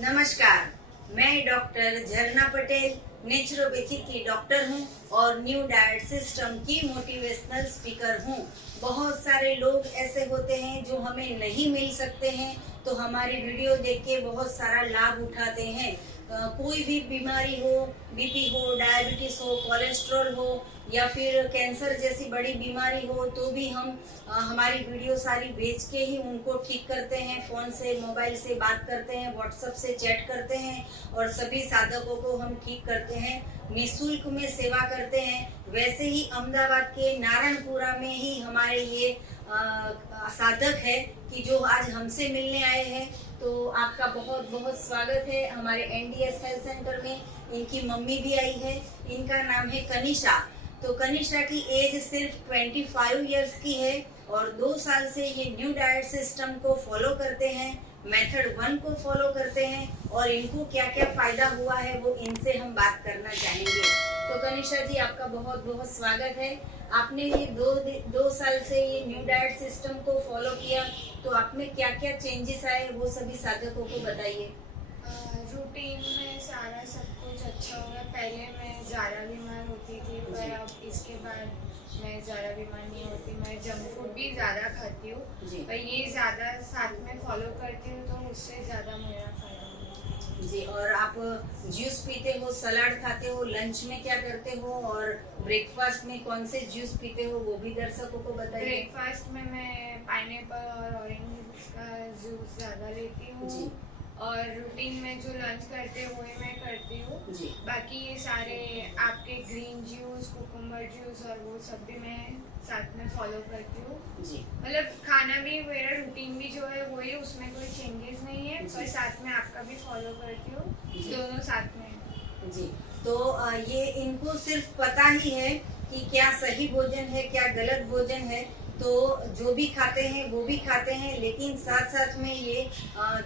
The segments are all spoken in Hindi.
नमस्कार, मैं डॉक्टर झरना पटेल नेचुरोपैथी की डॉक्टर हूँ और न्यू डाइट सिस्टम की मोटिवेशनल स्पीकर हूँ। बहुत सारे लोग ऐसे होते हैं जो हमें नहीं मिल सकते हैं, तो हमारी वीडियो देख के बहुत सारा लाभ उठाते हैं। कोई भी बीमारी हो, बीपी हो, डायबिटीज हो, कोलेस्ट्रॉल हो या फिर कैंसर जैसी बड़ी बीमारी हो, तो भी हम हमारी वीडियो सारी भेज के ही उनको ठीक करते हैं। फोन से, मोबाइल से बात करते हैं, व्हाट्सएप से चैट करते हैं और सभी साधकों को हम ठीक करते हैं, निःशुल्क में सेवा करते हैं। वैसे ही अहमदाबाद के नारायणपुरा में ही हमारे ये साधक है कि जो आज हमसे मिलने आए हैं। तो आपका बहुत बहुत स्वागत है हमारे एनडीएस हेल्थ सेंटर में। इनकी मम्मी भी आई है, इनका नाम है कनिषा। तो कनिषा की एज सिर्फ 25 इयर्स की है और 2 साल से ये न्यू डाइट सिस्टम को फॉलो करते हैं, मेथड 1 को फॉलो करते हैं और इनको क्या क्या फायदा हुआ है वो इनसे हम बात करना चाहेंगे। तो कनिषा जी, आपका बहुत बहुत स्वागत है। आपने ये दो साल से ये न्यू डाइट सिस्टम को फॉलो किया, तो आप में क्या क्या चेंजेस आए वो सभी साधकों को बताइए। रूटीन में सारा सब कुछ अच्छा हो गया। पहले मैं ज़्यादा बीमार होती थी, पर अब इसके बाद मैं ज़्यादा बीमार नहीं होती। मैं जंक फूड भी ज़्यादा खाती हूँ, पर ये ज़्यादा साथ में फॉलो करती हूँ तो उससे ज़्यादा मेरा फायदा होगा। जी, और आप जूस पीते हो, सलाद खाते हो, लंच में क्या करते हो और ब्रेकफास्ट में कौन से जूस पीते हो वो भी दर्शकों को बताइए। ब्रेकफास्ट में मैं पाइनएप्पल और ऑरेंज का जूस ज़्यादा लेती हूँ और रूटीन में जो लंच करते हुए मैं करती हूँ। बाकी ये सारे आपके ग्रीन जूस, कुकुम्बर जूस और वो सब भी मैं साथ में फॉलो करती हूँ। मतलब खाना भी मेरा रूटीन भी जो है वही, उसमें कोई चेंजेस नहीं है, पर साथ में आपका भी फॉलो करती हूँ, दोनों साथ में। जी, तो ये इनको सिर्फ पता ही है कि क्या सही भोजन है, क्या गलत भोजन है, तो जो भी खाते हैं वो भी खाते हैं, लेकिन साथ साथ में ये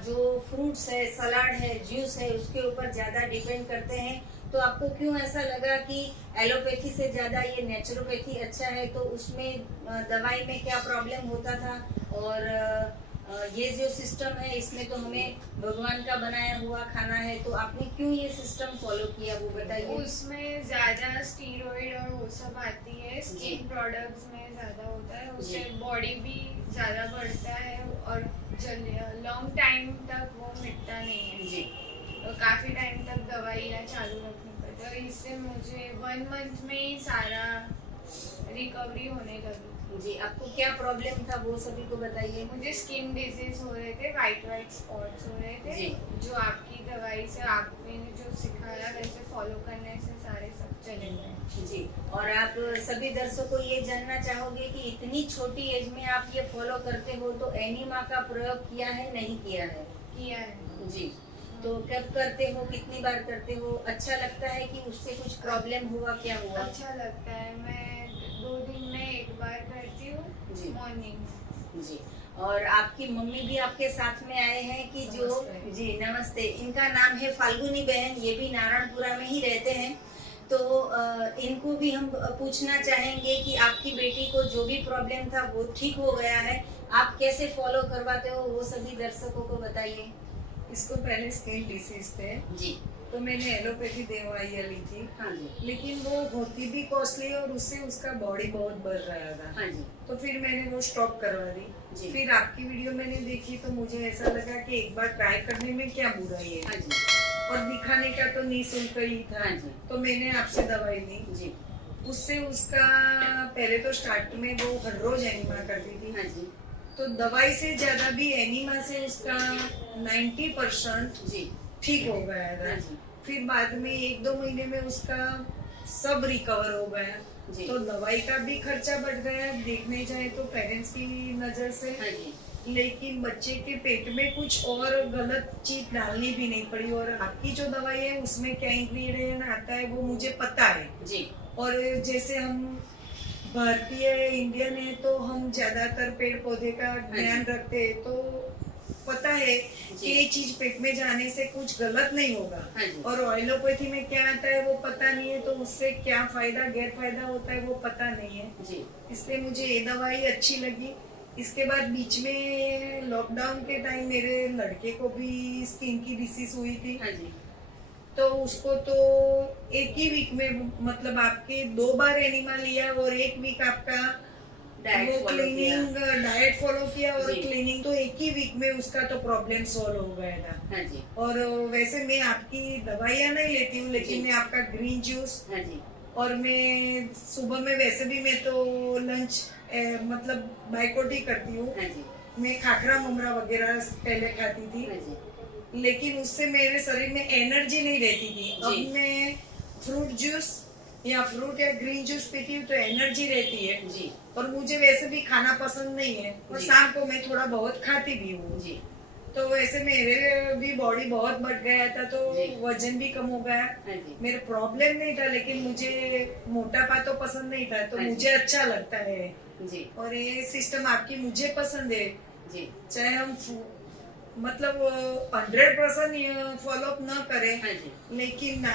जो फ्रूट्स है, सलाद है, जूस है, उसके ऊपर ज़्यादा डिपेंड करते हैं। तो आपको क्यों ऐसा लगा कि एलोपैथी से ज़्यादा ये नेचुरोपैथी अच्छा है? तो उसमें दवाई में क्या प्रॉब्लम होता था और ये जो सिस्टम है इसमें तो हमें भगवान का बनाया हुआ खाना है, तो आपने क्यों ये सिस्टम फॉलो किया वो बताइए। उसमें ज्यादा स्टीरॉइड और वो सब आती है, स्किन प्रोडक्ट्स में ज्यादा होता है, उससे बॉडी भी ज्यादा बढ़ता है और लॉन्ग टाइम तक वो मिटता नहीं है जी। तो काफी टाइम तक दवाइयाँ चालू रखनी पड़ती है और इससे मुझे 1 मंथ में ही सारा रिकवरी होने लगी जी। आपको क्या प्रॉब्लम था वो सभी को बताइए। मुझे स्किन डिजीज हो रहे थे, वाइट स्पॉट्स हो रहे थे जी। जो आपकी दवाई से आपने जो सिखाया वैसे फॉलो करने से सारे सब चले गए जी। और आप सभी दर्शकों को ये जानना चाहोगे कि इतनी छोटी एज में आप ये फॉलो करते हो, तो एनिमा का प्रयोग किया है नहीं किया है? किया है जी। तो कब करते हो, कितनी बार करते हो? अच्छा लगता है कि उससे कुछ प्रॉब्लम हुआ, क्या हुआ? अच्छा लगता है। मैं 2 दिन में 1 बार करती हूँ मॉर्निंग जी। और आपकी मम्मी भी आपके साथ में आए हैं कि जो जी नमस्ते, इनका नाम है फाल्गुनी बहन, ये भी नारायणपुरा में ही रहते हैं। तो इनको भी हम पूछना चाहेंगे कि आपकी बेटी को जो भी प्रॉब्लम था वो ठीक हो गया है, आप कैसे फॉलो करवाते हो वो सभी दर्शकों को बताइए। इसको पहले स्किन डिसीज थे जी, तो मैंने एलोपैथी दवाइयाँ ली थी। हाँ जी। लेकिन वो होती भी कॉस्टली और उससे उसका बॉडी बहुत बढ़ रहा था। हाँ जी। तो फिर मैंने वो स्टॉप करवा दी जी। फिर आपकी वीडियो मैंने देखी तो मुझे ऐसा लगा कि एक बार ट्राई करने में क्या बुराई है। हाँ जी। और दिखाने का तो निःशुल्क ही था। हाँ जी। तो मैंने आपसे दवाई ली जी। उससे उसका पहले तो स्टार्ट में वो हर रोज एनिमा करती थी। हाँ जी। तो दवाई से ज्यादा भी एनिमा से उसका 90% जी ठीक हो गया था। हाँ जी। फिर बाद में 1-2 महीने में उसका सब रिकवर हो गया। तो दवाई का भी खर्चा बढ़ गया देखने जाए तो पेरेंट्स की नजर से। हाँ जी। लेकिन बच्चे के पेट में कुछ और गलत चीज डालनी भी नहीं पड़ी और आपकी जो दवाई है उसमें क्या इंग्रेडिएंट आता है वो मुझे पता है जी। और जैसे हम भारतीय इंडियन है तो हम ज्यादातर पेड़ पौधे का ध्यान रखते हैं, तो पता है कि ये चीज पेट में जाने से कुछ गलत नहीं होगा। और एलोपैथी में क्या आता है वो पता नहीं है, तो उससे क्या फायदा गैर फायदा होता है वो पता नहीं है। इसलिए मुझे ये दवाई अच्छी लगी इसके बाद बीच में लॉकडाउन के टाइम मेरे लड़के को भी स्किन की डिसीज हुई थी। हाँ जी। तो उसको तो एक ही वीक में, मतलब आपके 2 बार एनिमा लिया और 1 वीक आपका डाइट वो फॉलो किया। क्लीनिंग डाइट फॉलो किया और जी। क्लीनिंग, तो एक ही वीक में उसका तो प्रॉब्लम सॉल्व हो गया था। हाँ जी। और वैसे मैं आपकी दवाइयाँ नहीं लेती हूँ, लेकिन जी। मैं आपका ग्रीन जूस, हाँ जी। और मैं सुबह में वैसे भी मैं तो लंच मतलब बाइकोट ही करती हूँ। हाँ जी। मैं खाखरा मुमरा वगैरह पहले खाती थी, हाँ जी। लेकिन उससे मेरे शरीर में एनर्जी नहीं रहती थी। जी। अब मैं फ्रूट जूस या फ्रूट या ग्रीन जूस पीती हूँ तो एनर्जी रहती है। जी। और मुझे वैसे भी खाना पसंद नहीं है, और जी। शाम को मैं थोड़ा बहुत खाती भी हूँ। जी। तो वैसे मेरे भी बॉडी बहुत बढ़ गया था, तो जी। वजन भी कम हो गया। हाँ जी। मेरा प्रॉब्लम नहीं था, लेकिन मुझे मोटापा तो पसंद नहीं था, तो हाँ जी। मुझे अच्छा लगता है। जी। और ये सिस्टम आपकी मुझे पसंद है। जी। चाहे हम मतलब 100% फॉलो अप न करें, हाँ जी। लेकिन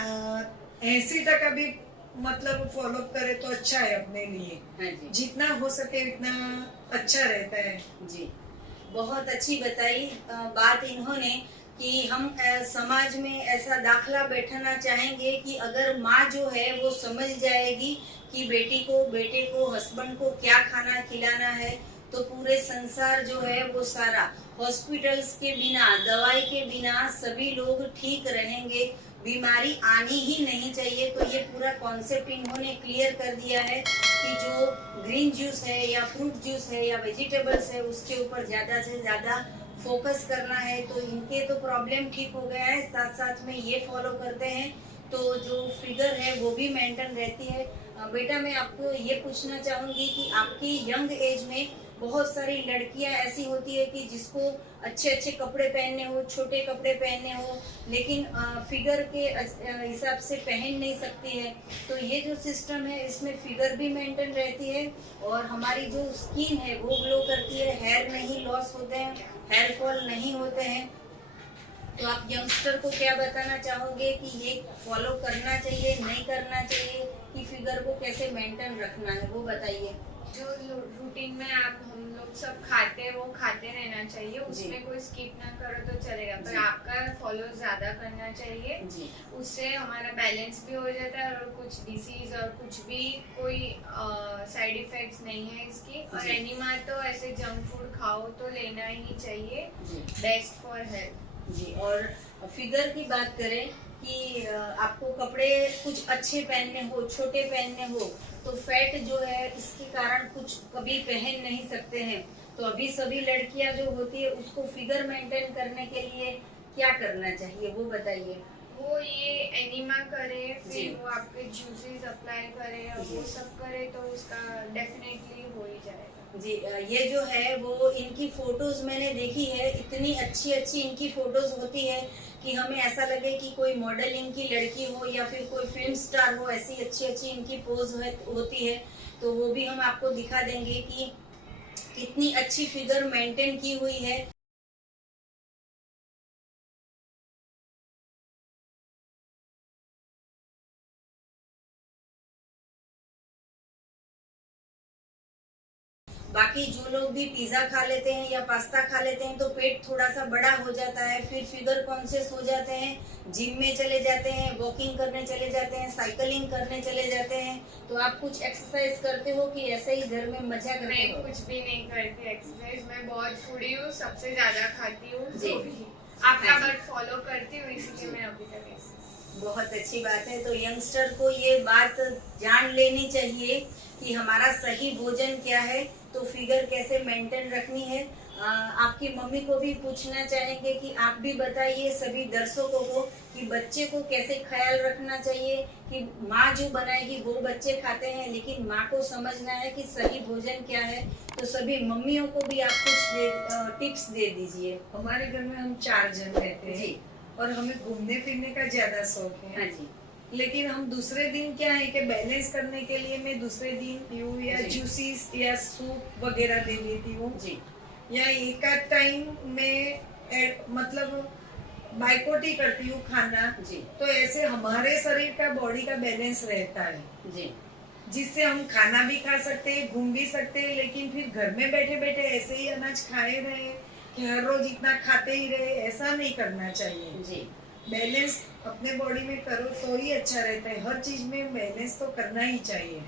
80% भी मतलब फॉलो अप करे तो अच्छा है अपने लिए। हाँ जी। जितना हो सके उतना अच्छा रहता है। जी। बहुत अच्छी बताई बात इन्होंने कि हम समाज में ऐसा दाखला बैठाना चाहेंगे कि अगर माँ जो है वो समझ जाएगी कि बेटी को, बेटे को, हस्बैंड को क्या खाना खिलाना है, तो पूरे संसार जो है वो सारा, हॉस्पिटल्स के बिना, दवाई के बिना सभी लोग ठीक रहेंगे, बीमारी आनी ही नहीं चाहिए। तो ये पूरा कॉन्सेप्ट इन्होंने क्लियर कर दिया है कि जो ग्रीन जूस है या फ्रूट जूस है या वेजिटेबल्स है उसके ऊपर ज्यादा से ज्यादा फोकस करना है। तो इनके तो प्रॉब्लम ठीक हो गया है, साथ साथ में ये फॉलो करते हैं तो जो फिगर है वो भी मेंटेन रहती है। बेटा मैं आपको ये पूछना चाहूंगी कि आपकी यंग एज में बहुत सारी लड़कियां ऐसी होती है कि जिसको अच्छे अच्छे कपड़े पहनने हो, छोटे कपड़े पहनने हो, लेकिन फिगर के हिसाब से पहन नहीं सकती है। तो ये जो सिस्टम है इसमें फिगर भी मेंटेन रहती है और हमारी जो स्किन है वो ग्लो करती है, हेयर नहीं लॉस होते हैं, हेयर फॉल नहीं होते हैं। तो आप यंगस्टर को क्या बताना चाहोगे कि ये फॉलो करना चाहिए, नहीं करना चाहिए, कि फिगर को कैसे मेंटेन रखना है, वो बताइए। जो रूटीन में आप हम लोग सब खाते हैं वो खाते रहना चाहिए, उसमें कोई स्किप ना करो तो चलेगा, पर आपका फॉलो ज्यादा करना चाहिए। जी। उससे हमारा बैलेंस भी हो जाता है और कुछ डिसीज और कुछ भी कोई साइड इफेक्ट्स नहीं है इसकी। और एनिमा तो ऐसे जंक फूड खाओ तो लेना ही चाहिए, बेस्ट फॉर हेल्थ। जी। और फिगर की बात करें कि आपको कपड़े कुछ अच्छे पहनने हो, छोटे पहनने हो, तो फैट जो है इसके कारण कुछ कभी पहन नहीं सकते हैं। तो अभी सभी लड़कियां जो होती है उसको फिगर मेंटेन करने के लिए क्या करना चाहिए, वो बताइए। वो ये एनिमा करे, जी। फिर वो आपके जूसेस अप्लाई करे और वो सब करे तो उसका डेफिनेटली हो ही जाएगा। जी। ये जो है वो इनकी फोटोज मैंने देखी है, इतनी अच्छी अच्छी इनकी फोटोज होती है कि हमें ऐसा लगे कि कोई मॉडलिंग की लड़की हो या फिर कोई फिल्म स्टार हो, ऐसी अच्छी अच्छी इनकी पोज होती है। तो वो भी हम आपको दिखा देंगे कि कितनी अच्छी फिगर मेंटेन की हुई है। बाकी जो लोग भी पिज्जा खा लेते हैं या पास्ता खा लेते हैं तो पेट थोड़ा सा बड़ा हो जाता है, फिर फिगर कॉन्शियस हो जाते हैं, जिम में चले जाते हैं, वॉकिंग करने चले जाते हैं, साइकिलिंग करने चले जाते हैं। तो आप कुछ एक्सरसाइज करते हो कि ऐसे ही घर में मजा करते मैं हो? कुछ भी नहीं करती एक्सरसाइज, मैं बहुत फूडी हूँ, सबसे ज्यादा खाती हूँ, जी। जो भी आपका हाँ जी। बट फॉलो करती हूँ, इसीलिए मैं अभी तक ऐसे। बहुत अच्छी बात है। तो यंगस्टर को ये बात जान लेनी चाहिए कि हमारा सही भोजन क्या है, तो फिगर कैसे मेंटेन रखनी है। आपकी मम्मी को भी पूछना चाहेंगे कि आप भी बताइए सभी दर्शकों को कि बच्चे को कैसे ख्याल रखना चाहिए, कि माँ जो बनाएगी वो बच्चे खाते हैं, लेकिन माँ को समझना है कि सही भोजन क्या है। तो सभी मम्मियों को भी आप कुछ टिप्स दे दीजिए। हमारे घर में हम 4 जन रहते हैं जी। और हमें घूमने फिरने का ज्यादा शौक है। हाँ जी। लेकिन हम दूसरे दिन क्या है कि बैलेंस करने के लिए मैं दूसरे दिन या जी। जूसेस या सूप वगैरह दे देती हूँ, जी। या एक आध टाइम में मतलब बाइकोट ही करती हूँ खाना। जी। तो ऐसे हमारे शरीर का, बॉडी का बैलेंस रहता है। जी। जिससे हम खाना भी खा सकते हैं, घूम भी सकते हैं, लेकिन फिर घर में बैठे बैठे ऐसे ही अनाज खाए रहे कि हर रोज इतना खाते ही रहे, ऐसा नहीं करना चाहिए। जी बैलेंस अपने बॉडी में करो तो ही अच्छा रहता है। हर चीज में बैलेंस तो करना ही चाहिए।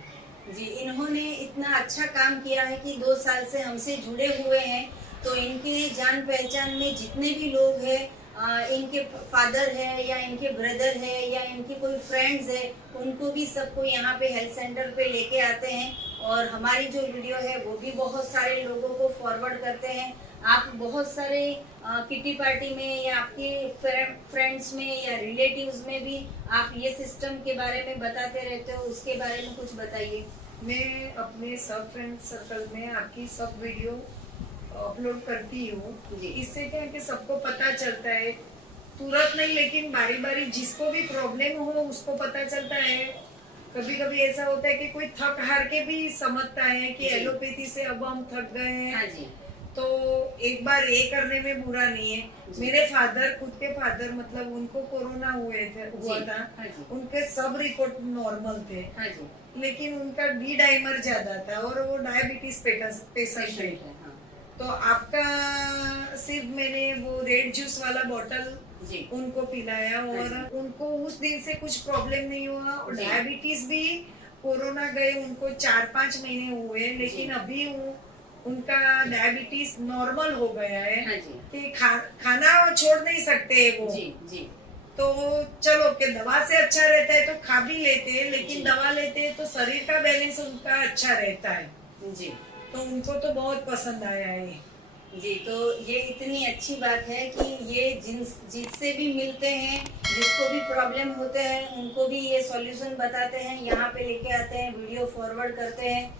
जी, इन्होंने इतना अच्छा काम किया है कि 2 साल से हमसे जुड़े हुए हैं। तो इनके जान पहचान में जितने भी लोग हैं, इनके फादर है या इनके ब्रदर है या इनके कोई फ्रेंड्स है, उनको भी सबको यहाँ पे हेल्थ सेंटर पे लेके आते हैं और हमारी जो वीडियो है वो भी बहुत सारे लोगों को फॉरवर्ड करते हैं। आप बहुत सारे किटी पार्टी में या आपके फ्रेंड्स में या रिलेटिव्स में भी आप ये सिस्टम के बारे में बताते रहते हो, उसके बारे में कुछ बताइए। मैं अपने सब फ्रेंड सर्कल में आपकी सब वीडियो अपलोड करती हूँ। इससे क्या है कि सबको पता चलता है, तुरंत नहीं लेकिन बारी बारी जिसको भी प्रॉब्लम हो उसको पता चलता है। कभी कभी ऐसा होता है कि कोई थक हार के भी समझता है कि एलोपैथी से अब हम थक गए हैं। हाँ जी। तो एक बार ये करने में बुरा नहीं है। मेरे फादर, खुद के फादर, मतलब उनको कोरोना हुआ था। हाँ जी। उनके सब रिपोर्ट नॉर्मल थे। हाँ जी। लेकिन उनका डी डाइमर ज्यादा था और वो डायबिटीज पेशेंट थे। हाँ। तो आपका सिर्फ मैंने वो रेड जूस वाला बोतल जी। उनको पिलाया और उनको उस दिन से कुछ प्रॉब्लम नहीं हुआ। और डायबिटीज भी कोरोना गए उनको 4-5 महीने हुए, लेकिन अभी उनका डायबिटीज नॉर्मल हो गया है। हाँ जी। कि खाना छोड़ नहीं सकते वो। जी जी। तो चलो कि दवा से अच्छा रहता है तो खा भी लेते हैं, लेकिन दवा लेते हैं तो शरीर का बैलेंस उनका अच्छा रहता है। जी। तो उनको तो बहुत पसंद आया है। जी, तो ये इतनी अच्छी बात है कि ये जिससे भी मिलते हैं, जिसको भी प्रॉब्लम होते हैं, उनको भी ये सॉल्यूशन बताते हैं, यहाँ पे लेके आते हैं, वीडियो फॉरवर्ड करते हैं।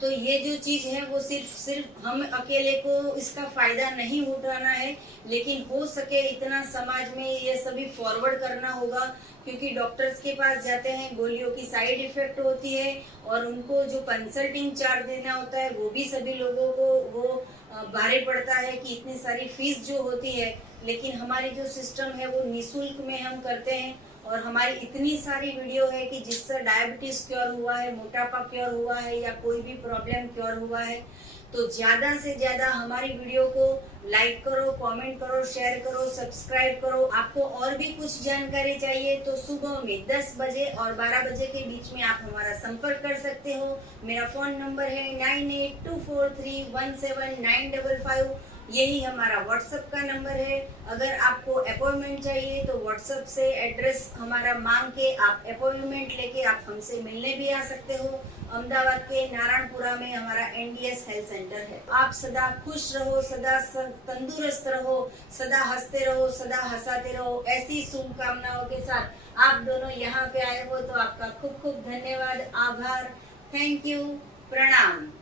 तो ये जो चीज है वो सिर्फ हम अकेले को इसका फायदा नहीं उठाना है, लेकिन हो सके इतना समाज में ये सभी फॉरवर्ड करना होगा। क्योंकि डॉक्टर्स के पास जाते हैं, गोलियों की साइड इफेक्ट होती है और उनको जो कंसल्टिंग चार्ज देना होता है वो भी सभी लोगों को वो भारी पड़ता है कि इतनी सारी फीस जो होती है। लेकिन हमारी जो सिस्टम है वो निःशुल्क में हम करते हैं और हमारी इतनी सारी वीडियो है कि जिससे डायबिटीज क्योर हुआ है, मोटापा क्योर हुआ है या कोई भी प्रॉब्लम क्योर हुआ है। तो ज्यादा से ज्यादा हमारी वीडियो को लाइक करो, कमेंट करो, शेयर करो, सब्सक्राइब करो। आपको और भी कुछ जानकारी चाहिए तो सुबह में 10 बजे और 12 बजे के बीच में आप हमारा संपर्क कर सकते हो। मेरा फोन नंबर है 9824317955। यही हमारा व्हाट्सएप का नंबर है। अगर आपको अपॉइंटमेंट चाहिए तो व्हाट्सएप से एड्रेस हमारा मांग के आप अपॉइंटमेंट लेके आप हमसे मिलने भी आ सकते हो। अहमदाबाद के नारायणपुरा में हमारा NDS हेल्थ सेंटर है। आप सदा खुश रहो, सदा तंदुरुस्त रहो, सदा हंसते रहो, सदा हंसाते रहो। ऐसी शुभकामनाओं के साथ आप दोनों यहाँ पे आए हो तो आपका खूब खूब धन्यवाद, आभार, थैंक यू, प्रणाम।